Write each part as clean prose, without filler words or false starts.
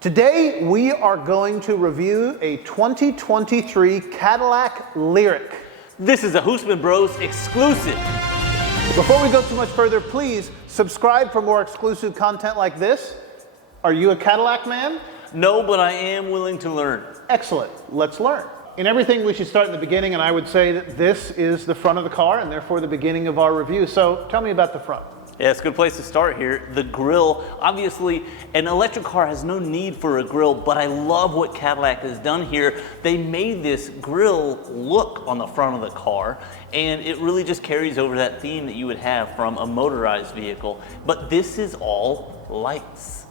Today we are going to review a 2023 Cadillac Lyriq. This is a Husman Bros exclusive. Before we go too much further, please subscribe for more exclusive content like this. Are you a Cadillac man? No, but I am willing to learn. Excellent. Let's learn. In everything, we should start in the beginning, and I would say that this is the front of the car and therefore the beginning of our review. So tell me about the front. Yeah, it's a good place to start here. The grille, obviously, an electric car has no need for a grille, but I love what Cadillac has done here. They made this grille look on the front of the car, and it really just carries over that theme that you would have from a motorized vehicle. But this is all lights.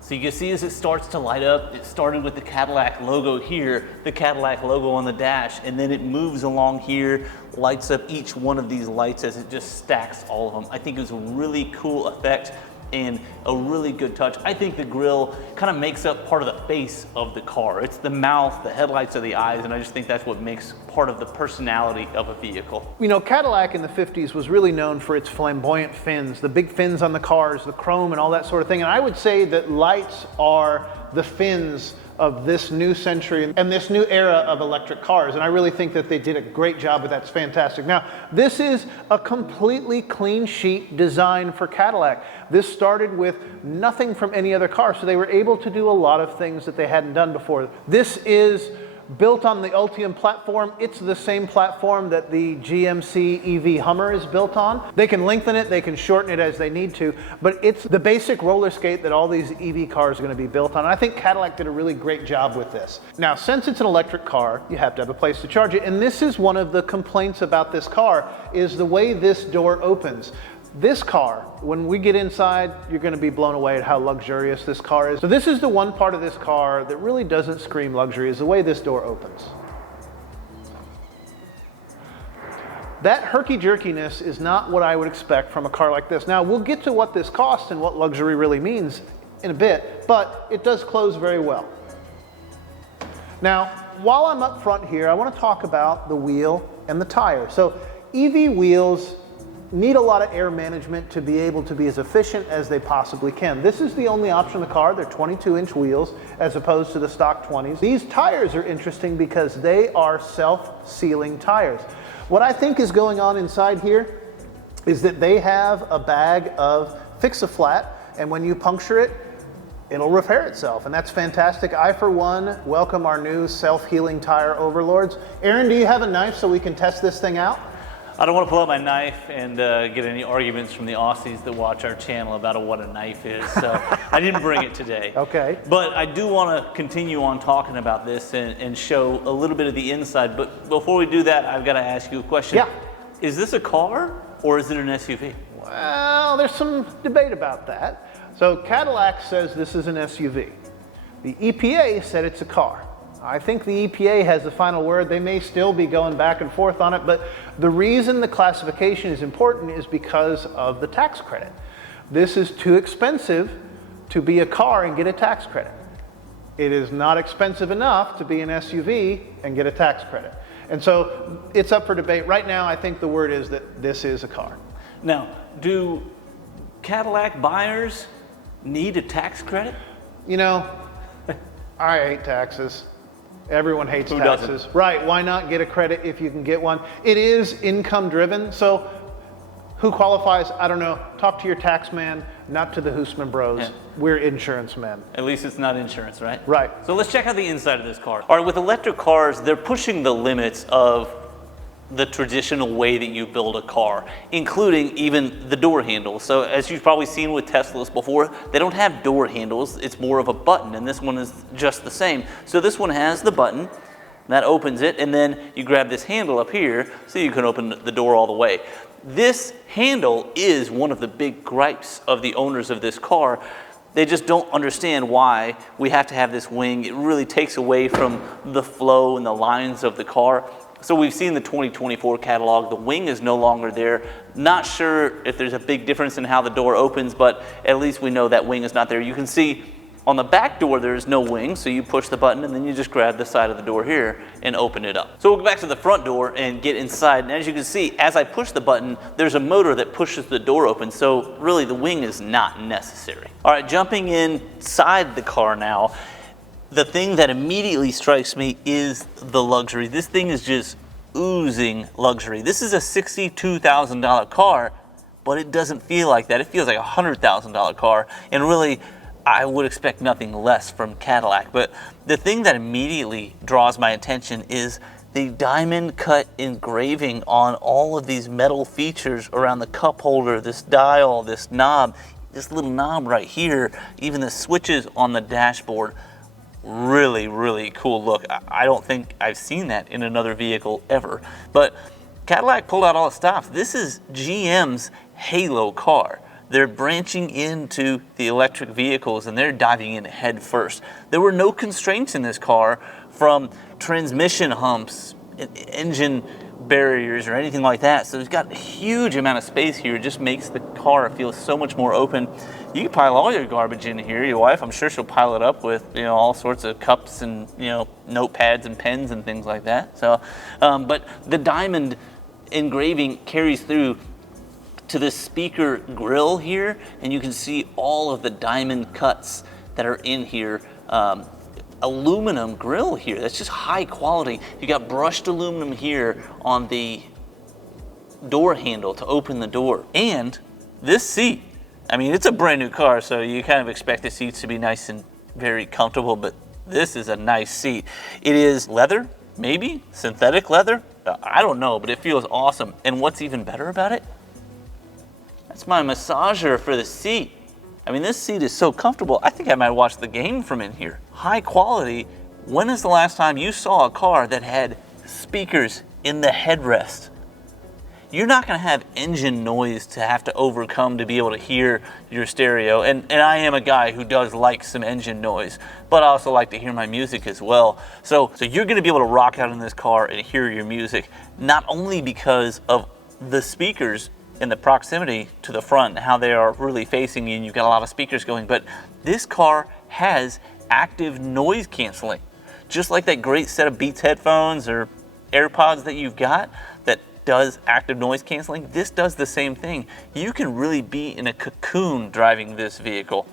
So you can see as it starts to light up, it started with the Cadillac logo here, the Cadillac logo on the dash, and then it moves along here, lights up each one of these lights as it just stacks all of them. I think it was a really cool effect and a really good touch. I think the grille kind of makes up part of the face of the car. It's the mouth, the headlights are the eyes, and I just think that's what makes part of the personality of a vehicle. You know, Cadillac in the 50s was really known for its flamboyant fins, the big fins on the cars, the chrome and all that sort of thing. And I would say that lights are the fins of this new century and this new era of electric cars. And I really think that they did a great job with that. It's fantastic. Now, this is a completely clean sheet design for Cadillac. This started with nothing from any other car, so they were able to do a lot of things that they hadn't done before. This is built on the Ultium platform. It's the same platform that the GMC EV Hummer is built on. They can lengthen it, they can shorten it as they need to, but it's the basic roller skate that all these EV cars are going to be built on. And I think Cadillac did a really great job with this. Now, since it's an electric car, you have to have a place to charge it, and this is one of the complaints about this car, is the way this door opens. This car, when we get inside, you're going to be blown away at how luxurious this car is. So this is the one part of this car that really doesn't scream luxury, is the way this door opens. That herky-jerkiness is not what I would expect from a car like this. Now, we'll get to what this costs and what luxury really means in a bit, but it does close very well. Now, while I'm up front here, I want to talk about the wheel and the tire. So EV wheels need a lot of air management to be able to be as efficient as they possibly can. This is the only option in the car. They're 22-inch wheels as opposed to the stock 20s. These tires are interesting because they are self-sealing tires. What I think is going on inside here is that they have a bag of Fix-A-Flat, and when you puncture it, it'll repair itself, and that's fantastic. I, for one, welcome our new self-healing tire overlords. Aaron, do you have a knife so we can test this thing out? I don't want to pull out my knife and get any arguments from the Aussies that watch our channel about what a knife is, so I didn't bring it today. Okay. But I do want to continue on talking about this and show a little bit of the inside, but before we do that, I've got to ask you a question. Yeah. Is this a car or is it an SUV? Well, there's some debate about that. So Cadillac says this is an SUV. The EPA said it's a car. I think the EPA has the final word. They may still be going back and forth on it, but the reason the classification is important is because of the tax credit. This is too expensive to be a car and get a tax credit. It is not expensive enough to be an SUV and get a tax credit. And so it's up for debate. Right now, I think the word is that this is a car. Now, do Cadillac buyers need a tax credit? You know, I hate taxes. Everyone hates Who taxes. doesn't? Right, why not get a credit if you can get one? It is income driven, so who qualifies? I don't know. Talk to your tax man, not to the Husman Bros. Yeah. We're insurance men. At least it's not insurance, right? Right. So let's check out the inside of this car. All right, with electric cars, they're pushing the limits of the traditional way that you build a car, including even the door handles. So as you've probably seen with Teslas before, they don't have door handles. It's more of a button, and this one is just the same. So this one has the button that opens it, and then you grab this handle up here so you can open the door all the way. This handle is one of the big gripes of the owners of this car. They just don't understand why we have to have this wing. It really takes away from the flow and the lines of the car. So we've seen the 2024 catalog, the wing is no longer there. Not sure if there's a big difference in how the door opens, but at least we know that wing is not there. You can see On the back door, there is no wing, so you push the button and then you just grab the side of the door here and open it up. So we'll go back to the front door and get inside. And as you can see, as I push the button, there's a motor that pushes the door open. So really the wing is not necessary. All right, jumping inside the car now, the thing that immediately strikes me is the luxury. This thing is just oozing luxury. This is a $62,000 car, but it doesn't feel like that. It feels like a $100,000 car. And really, I would expect nothing less from Cadillac. But the thing that immediately draws my attention is the diamond cut engraving on all of these metal features around the cup holder, this dial, this knob, this little knob right here, even the switches on the dashboard. Really, really cool look. I don't think I've seen that in another vehicle ever. But Cadillac pulled out all the stops. This is GM's halo car. They're branching into the electric vehicles and they're diving in head first. There were no constraints in this car from transmission humps, engine barriers, or anything like that. So it's got a huge amount of space here. It just makes the car feel so much more open. You can pile all your garbage in here. Your wife, I'm sure she'll pile it up with, all sorts of cups and, notepads and pens and things like that. So, but the diamond engraving carries through to this speaker grill here, and you can see all of the diamond cuts that are in here. Aluminum grill here, that's just high quality. You got brushed aluminum here on the door handle to open the door. And this seat, it's a brand new car, so you kind of expect the seats to be nice and very comfortable, but this is a nice seat. It is leather, maybe synthetic leather, I don't know, but it feels awesome. And what's even better about it? That's my massager for the seat. This seat is so comfortable, I think I might watch the game from in here. High quality. When is the last time you saw a car that had speakers in the headrest? You're not gonna have engine noise to have to overcome to be able to hear your stereo. And I am a guy who does like some engine noise, but I also like to hear my music as well. So you're gonna be able to rock out in this car and hear your music, not only because of the speakers in the proximity to the front and how they are really facing you and you've got a lot of speakers going, but this car has active noise canceling. Just like that great set of Beats headphones or AirPods that you've got that does active noise canceling, this does the same thing. You can really be in a cocoon driving this vehicle.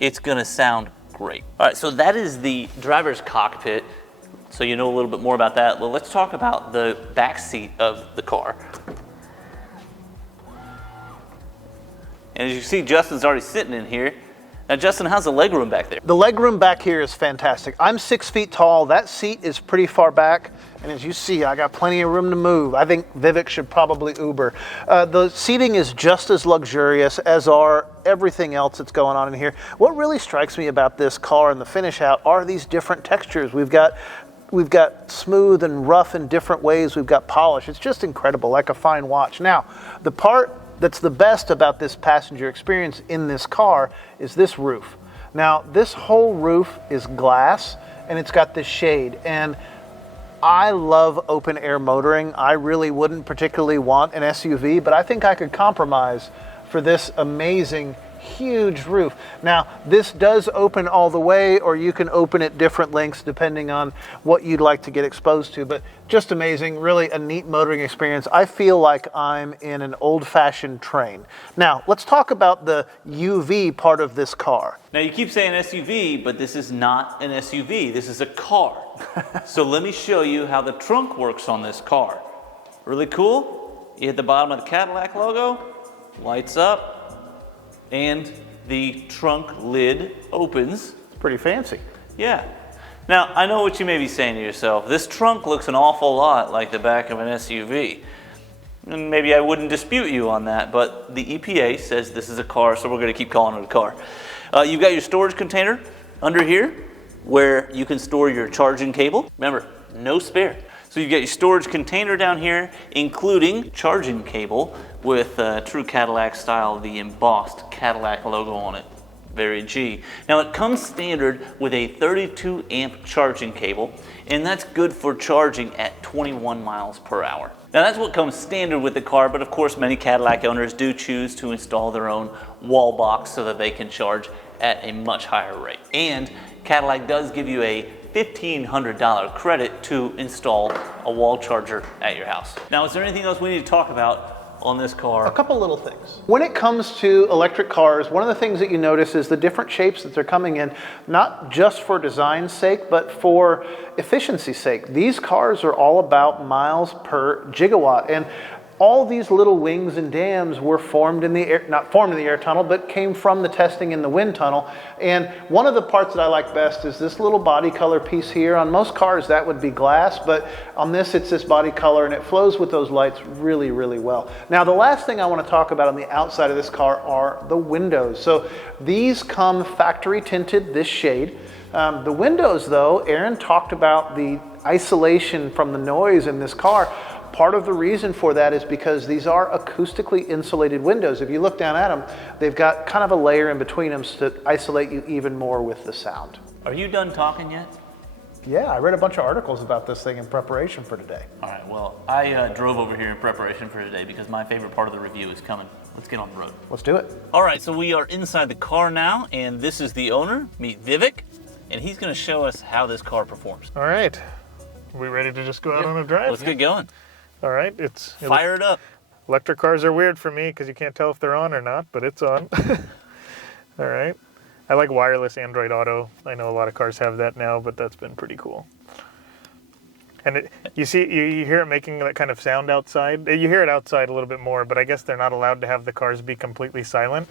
It's gonna sound great. All right, so that is the driver's cockpit. So you know a little bit more about that. Well, let's talk about the back seat of the car. And as you see, Justin's already sitting in here. Now, Justin, how's the legroom back there? The legroom back here is fantastic. I'm 6 feet tall. That seat is pretty far back. And as you see, I got plenty of room to move. I think Vivek should probably Uber. The seating is just as luxurious as are everything else that's going on in here. What really strikes me about this car and the finish out are these different textures. We've got smooth and rough in different ways. We've got polish. It's just incredible, like a fine watch. Now, the part that's the best about this passenger experience in this car is this roof. Now, this whole roof is glass and it's got this shade. And I love open air motoring. I really wouldn't particularly want an SUV, but I think I could compromise for this amazing huge roof. Now, this does open all the way, or you can open it different lengths depending on what you'd like to get exposed to, but just amazing, really a neat motoring experience. I feel like I'm in an old-fashioned train. Now, let's talk about the UV part of this car. Now, you keep saying SUV, but this is not an SUV. This is a car. So let me show you how the trunk works on this car. Really cool. You hit the bottom of the Cadillac logo, lights up, and the trunk lid opens. It's pretty fancy. Yeah. Now, I know what you may be saying to yourself. This trunk looks an awful lot like the back of an SUV. And maybe I wouldn't dispute you on that, but the EPA says this is a car, so we're going to keep calling it a car. You've got your storage container under here where you can store your charging cable. Remember, no spare. So you've got your storage container down here, including charging cable with true Cadillac style, the embossed Cadillac logo on it. Very G. Now it comes standard with a 32 amp charging cable, and that's good for charging at 21 miles per hour. Now that's what comes standard with the car, but of course many Cadillac owners do choose to install their own wall box so that they can charge at a much higher rate. And Cadillac does give you a $1,500 credit to install a wall charger at your house. Now, is there anything else we need to talk about on this car? A couple little things. When it comes to electric cars, one of the things that you notice is the different shapes that they're coming in, not just for design's sake, but for efficiency's sake. These cars are all about miles per gigawatt, and all these little wings and dams were formed in the air, not formed in the air tunnel, but came from the testing in the wind tunnel. And one of the parts that I like best is this little body color piece here. On most cars that would be glass, but on this it's this body color, and it flows with those lights really, really well. Now the last thing I want to talk about on the outside of this car are the windows. So these come factory tinted, this shade. The windows though, Aaron talked about the isolation from the noise in this car. Part of the reason for that is because these are acoustically insulated windows. If you look down at them, they've got kind of a layer in between them to isolate you even more with the sound. Are you done talking yet? Yeah, I read a bunch of articles about this thing in preparation for today. All right, well, I drove over here in preparation for today because my favorite part of the review is coming. Let's get on the road. Let's do it. All right, so we are inside the car now, and this is the owner. Meet Vivek, and he's going to show us how this car performs. All right. We ready to just go out on a drive? Let's get going. All right. Fire it up. Electric cars are weird for me because you can't tell if they're on or not, but it's on. All right. I like wireless Android Auto. I know a lot of cars have that now, but that's been pretty cool. And you hear it making that kind of sound outside. You hear it outside a little bit more, but I guess they're not allowed to have the cars be completely silent.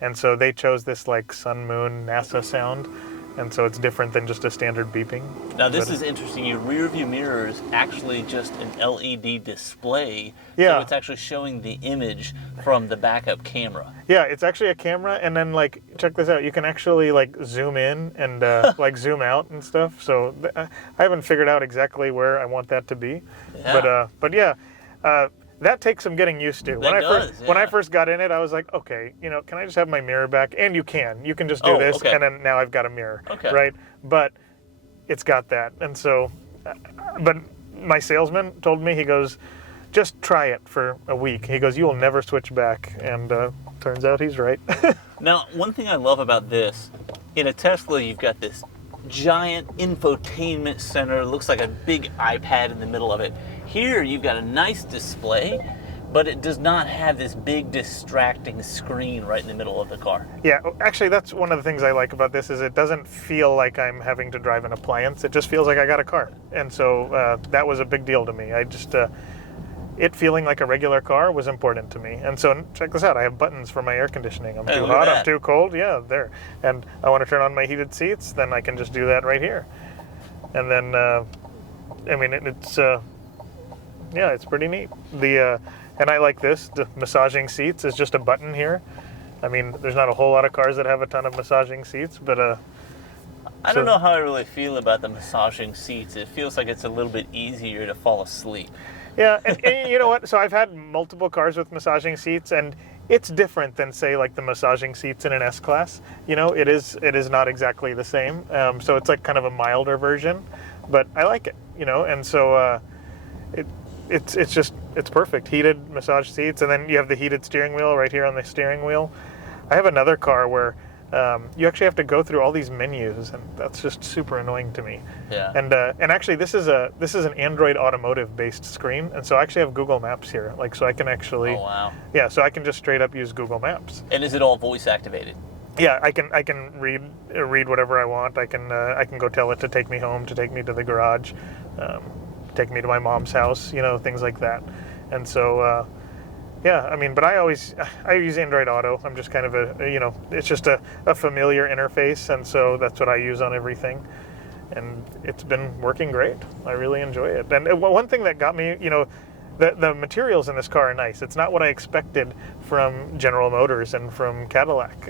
And so they chose this like sun, moon, NASA sound. And so it's different than just a standard beeping. Now this is interesting. Your rear view mirror is actually just an LED display. Yeah. So it's actually showing the image from the backup camera. Yeah, it's actually a camera, and then like, check this out. You can actually like zoom in and like zoom out and stuff. So I haven't figured out exactly where I want that to be. Yeah. But yeah. That takes some getting used to. When I first got in it, I was like, okay, can I just have my mirror back? And you can just do this, okay. and then now I've got a mirror, okay. Right? But it's got that, and so, but my salesman told me, he goes, just try it for a week. He goes, you will never switch back, and turns out he's right. Now, one thing I love about this, in a Tesla, you've got this giant infotainment center. It looks like a big iPad in the middle of it. Here, you've got a nice display, but it does not have this big distracting screen right in the middle of the car. Yeah, actually, that's one of the things I like about this is it doesn't feel like I'm having to drive an appliance. It just feels like I got a car. And so that was a big deal to me. It feeling like a regular car was important to me. And so check this out. I have buttons for my air conditioning. I'm too hot, I'm too cold. Yeah, there. And I want to turn on my heated seats, then I can just do that right here. And then, it's pretty neat. And I like this. The massaging seats is just a button here. I mean, there's not a whole lot of cars that have a ton of massaging seats, but I don't know how I really feel about the massaging seats. It feels like it's a little bit easier to fall asleep. Yeah, and you know what? So I've had multiple cars with massaging seats, and it's different than, say, like the massaging seats in an S-Class. It is not exactly the same. So it's like kind of a milder version, but I like it. And so it's perfect. Heated massage seats, and then you have the heated steering wheel right here on the steering wheel. I have another car where you actually have to go through all these menus, and that's just super annoying to me. Yeah. And actually, this is an Android Automotive based screen, and so I actually have Google Maps here, so I can actually. Oh wow. Yeah, so I can just straight up use Google Maps. And is it all voice activated? Yeah, I can read whatever I want. I can go tell it to take me home, to take me to the garage, take me to my mom's house, things like that. And so. Yeah, I mean, but I use Android Auto. I'm just kind of it's just a familiar interface, and so that's what I use on everything. And it's been working great. I really enjoy it. And one thing that got me, the materials in this car are nice. It's not what I expected from General Motors and from Cadillac.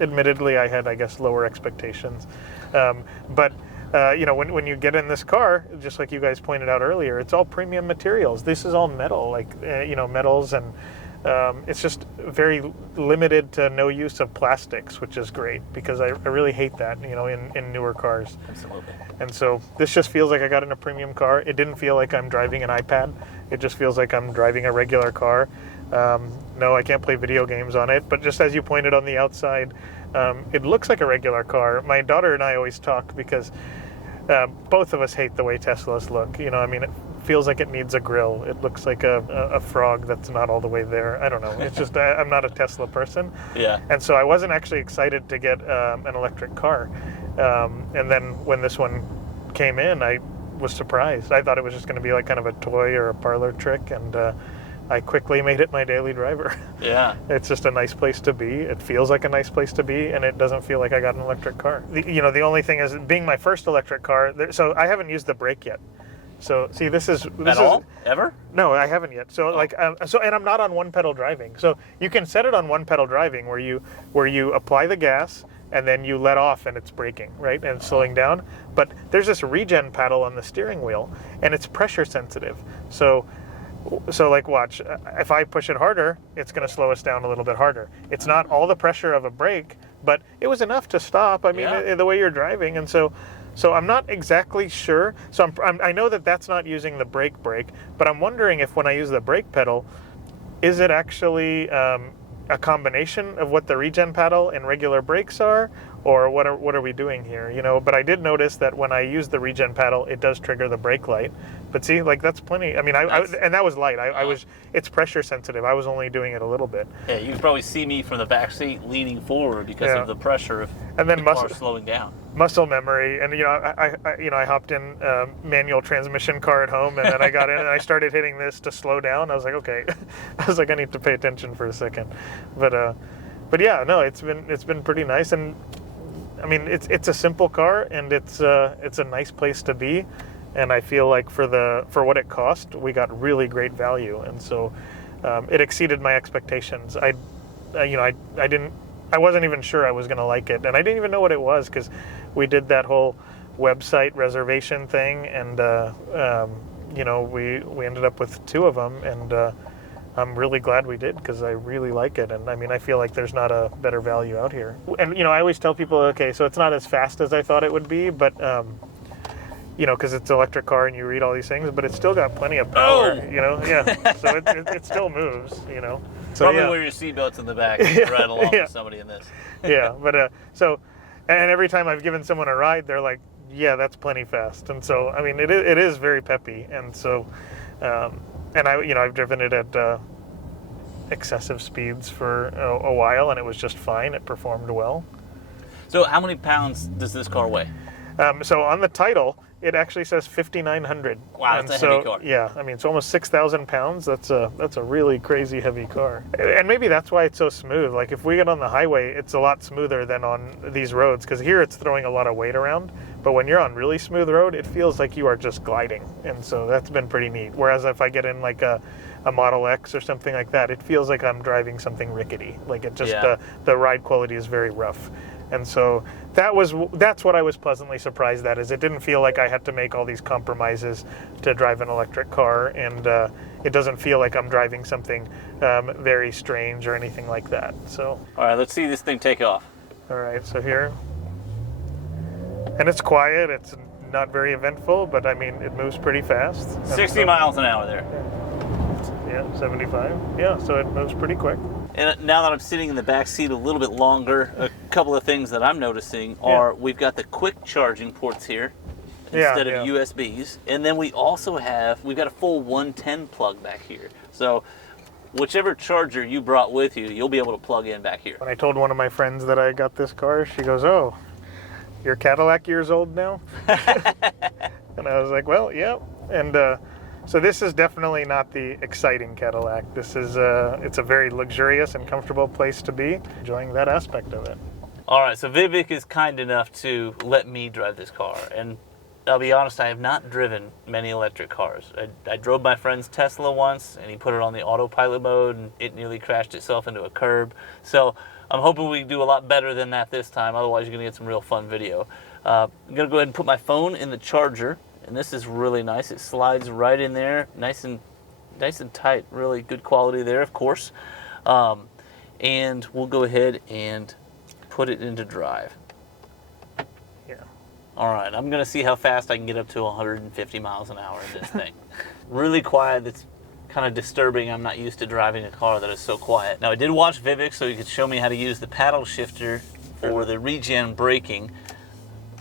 Admittedly, I had, I guess, lower expectations. But when you get in this car, just like you guys pointed out earlier, it's all premium materials. This is all metal, metals and It's just very limited to no use of plastics, which is great because I really hate that, in newer cars. Absolutely. And so this just feels like I got in a premium car. It didn't feel like I'm driving an iPad. It just feels like I'm driving a regular car. No, I can't play video games on it, but just as you pointed on the outside, it looks like a regular car. My daughter and I always talk because both of us hate the way Teslas look. It feels like it needs a grill. It looks like a frog that's not all the way there. I don't know. It's just I'm not a Tesla person. Yeah. And so I wasn't actually excited to get an electric car. And then when this one came in, I was surprised. I thought it was just going to be like kind of a toy or a parlor trick, and I quickly made it my daily driver. Yeah. It's just a nice place to be. It feels like a nice place to be, and it doesn't feel like I got an electric car. The only thing is, being my first electric car, so I haven't used the brake yet. So see, this is Ever? No, I haven't yet. So and I'm not on one pedal driving. So you can set it on one pedal driving where you apply the gas and then you let off and it's braking, right? And it's slowing down. But there's this regen paddle on the steering wheel and it's pressure sensitive. So like watch, if I push it harder, it's going to slow us down a little bit harder. It's not all the pressure of a brake, but it was enough to stop. I mean, the way you're driving. And so I'm not exactly sure. So I know that that's not using the brake, but I'm wondering if when I use the brake pedal, is it actually a combination of what the regen paddle and regular brakes are, or what are we doing here? But I did notice that when I use the regen paddle, it does trigger the brake light. But see, like that's plenty. I mean, and that was light. It's pressure sensitive. I was only doing it a little bit. Yeah, you can probably see me from the back seat leaning forward because of the pressure of the car slowing down. Muscle memory, and I hopped in a manual transmission car at home, and then I got in and I started hitting this to slow down. I was like, okay, I need to pay attention for a second, but yeah, no, it's been pretty nice, and I mean it's a simple car, and it's a nice place to be, and I feel like for what it cost, we got really great value, and so it exceeded my expectations. I wasn't even sure I was going to like it, and I didn't even know what it was because we did that whole website reservation thing, and we ended up with 2 of them, and I'm really glad we did because I really like it, and I mean I feel like there's not a better value out here. And I always tell people, okay, so it's not as fast as I thought it would be, but because it's an electric car and you read all these things, but it's still got plenty of power. So it still moves. So, probably wear your seatbelts in the back and ride along with somebody in this. Yeah, but and every time I've given someone a ride, they're like, "Yeah, that's plenty fast." And so I mean, it is very peppy, and so and I've driven it at excessive speeds for a while, and it was just fine. It performed well. So how many pounds does this car weigh? So on the title, it actually says 5,900. Wow, that's a heavy car. Yeah, I mean, it's almost 6,000 pounds. That's a really crazy heavy car. And maybe that's why it's so smooth. Like if we get on the highway, it's a lot smoother than on these roads, because here it's throwing a lot of weight around. But when you're on really smooth road, it feels like you are just gliding. And so that's been pretty neat. Whereas if I get in like a Model X or something like that, it feels like I'm driving something rickety. Like it just, the ride quality is very rough. And so that's what I was pleasantly surprised at, is it didn't feel like I had to make all these compromises to drive an electric car, and it doesn't feel like I'm driving something very strange or anything like that. So, all right, let's see this thing take off. All right, so here, and it's quiet. It's not very eventful, but I mean it moves pretty fast. 60 miles an hour there. Yeah, 75. Yeah, so it moves pretty quick. And now that I'm sitting in the back seat a little bit longer, a couple of things that I'm noticing are we've got the quick charging ports here instead of USBs. And then we've got a full 110 plug back here. So whichever charger you brought with you, you'll be able to plug in back here. When I told one of my friends that I got this car, she goes, "Oh, you're Cadillac years old now?" And I was like, well, yeah. And so this is definitely not the exciting Cadillac. This is it's a very luxurious and comfortable place to be, enjoying that aspect of it. All right, so Vivek is kind enough to let me drive this car, and I'll be honest, I have not driven many electric cars. I drove my friend's Tesla once, and he put it on the autopilot mode, and it nearly crashed itself into a curb. So I'm hoping we do a lot better than that this time, otherwise you're going to get some real fun video. I'm going to go ahead and put my phone in the charger. And this is really nice. It slides right in there, nice and nice and tight, really good quality there, of course. And we'll go ahead and put it into drive. Yeah. All right, I'm gonna see how fast I can get up to 150 miles an hour in this thing. Really quiet, that's kind of disturbing. I'm not used to driving a car that is so quiet. Now, I did watch Vivek, so he could show me how to use the paddle shifter for the regen braking.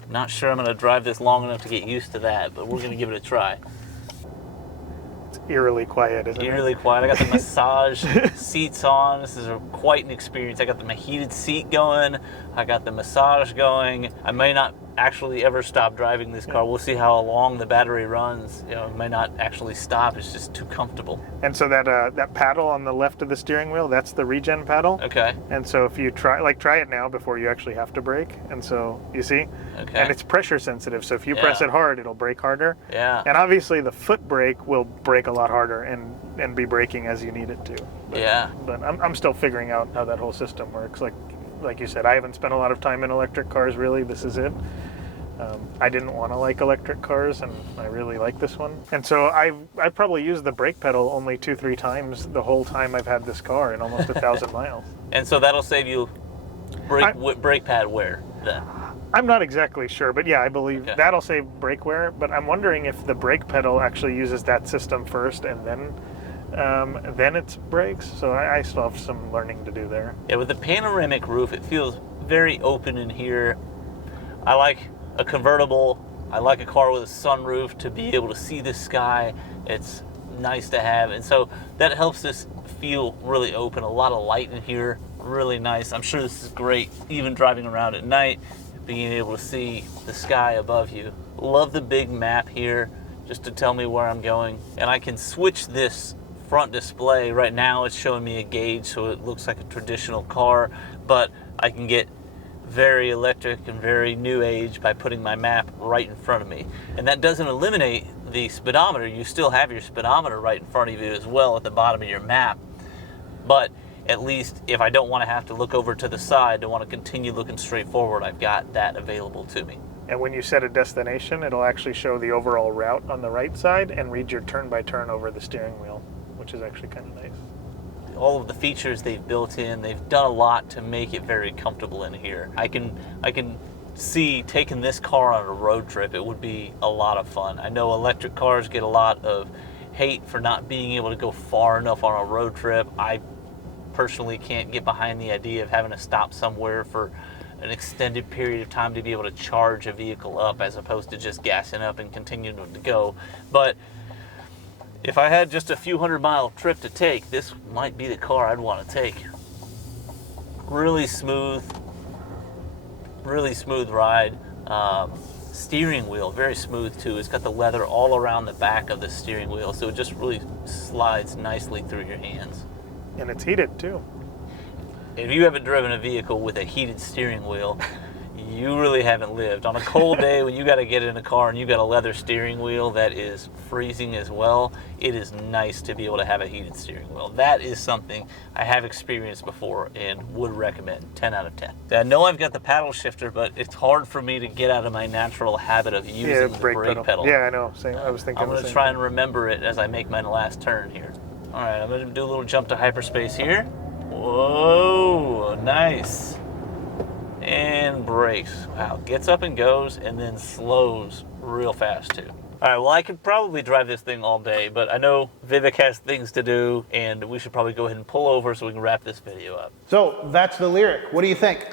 Not sure I'm gonna drive this long enough to get used to that, but we're gonna give it a try. It's eerily quiet, isn't it? Eerily quiet. I got the massage seats on. This is quite an experience. I got the heated seat going. I got the massage going. I may not actually ever stop driving this car. We'll see how long the battery runs. You know, it may not actually stop. It's just too comfortable. And so that paddle on the left of the steering wheel, that's the regen paddle. Okay. And so if you try it now before you actually have to brake. And so you see, Okay. and it's pressure sensitive. So if you press it hard, it'll brake harder. Yeah. And obviously the foot brake will brake a lot harder and be braking as you need it to. Yeah. But I'm still figuring out how that whole system works. Like you said, I haven't spent a lot of time in electric cars, really. This is it. I didn't want to like electric cars, and I really like this one. And so I probably used the brake pedal only 2-3 times the whole time I've had this car in almost 1,000 miles. And so that'll save you brake pad wear then. I'm not exactly sure, but yeah, I believe Okay. that'll save brake wear. But I'm wondering if the brake pedal actually uses that system first and then it's brakes. So I still have some learning to do there. Yeah, with the panoramic roof, it feels very open in here. I like a convertible. I like a car with a sunroof to be able to see the sky. It's nice to have, and so that helps this feel really open. A lot of light in here, really nice. I'm sure this is great even driving around at night, being able to see the sky above you. Love the big map here just to tell me where I'm going, and I can switch this front display. Right now it's showing me a gauge, so it looks like a traditional car, but I can get very electric and very new age by putting my map right in front of me. And that doesn't eliminate the speedometer. You still have your speedometer right in front of you as well at the bottom of your map. But at least if I don't want to have to look over to the side, don't want to continue looking straight forward, I've got that available to me. And when you set a destination, it'll actually show the overall route on the right side and read your turn by turn over the steering wheel, which is actually kind of nice. All of the features they've built in, they've done a lot to make it very comfortable in here. I can see taking this car on a road trip. It would be a lot of fun. I know electric cars get a lot of hate for not being able to go far enough on a road trip. I personally can't get behind the idea of having to stop somewhere for an extended period of time to be able to charge a vehicle up as opposed to just gassing up and continuing to go. But if I had just a few 100-mile trip to take, this might be the car I'd want to take. Really smooth ride. Steering wheel, very smooth too. It's got the leather all around the back of the steering wheel, so it just really slides nicely through your hands. And it's heated too. If you haven't driven a vehicle with a heated steering wheel, you really haven't lived. On a cold day when you got to get in a car and you got a leather steering wheel that is freezing as well, it is nice to be able to have a heated steering wheel. That is something I have experienced before and would recommend. 10 out of 10. I know I've got the paddle shifter, but it's hard for me to get out of my natural habit of using the brake pedal. Yeah, I know. Same. I was thinking. I'm going to try and remember it as I make my last turn here. All right, I'm going to do a little jump to hyperspace here. Whoa, nice. And brakes. Wow, gets up and goes and then slows real fast too. All right, well, I could probably drive this thing all day, but I know Vivek has things to do, and we should probably go ahead and pull over so we can wrap this video up. So that's the Lyriq. What do you think?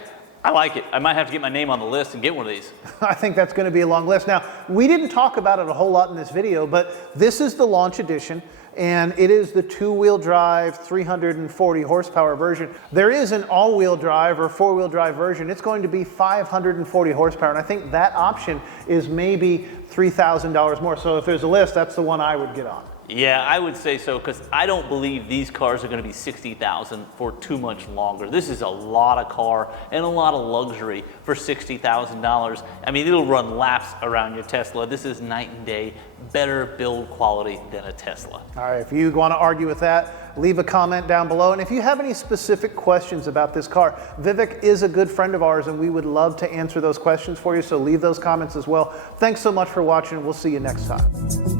I like it. I might have to get my name on the list and get one of these. I think that's going to be a long list. Now, we didn't talk about it a whole lot in this video, but this is the launch edition, and it is the two-wheel drive, 340 horsepower version. There is an all-wheel drive or four-wheel drive version. It's going to be 540 horsepower, and I think that option is maybe $3,000 more. So if there's a list, that's the one I would get on. Yeah, I would say so, because I don't believe these cars are going to be $60,000 for too much longer. This is a lot of car and a lot of luxury for $60,000. I mean, it'll run laps around your Tesla. This is night and day, better build quality than a Tesla. All right, if you want to argue with that, leave a comment down below. And if you have any specific questions about this car, Vivek is a good friend of ours, and we would love to answer those questions for you. So leave those comments as well. Thanks so much for watching. We'll see you next time.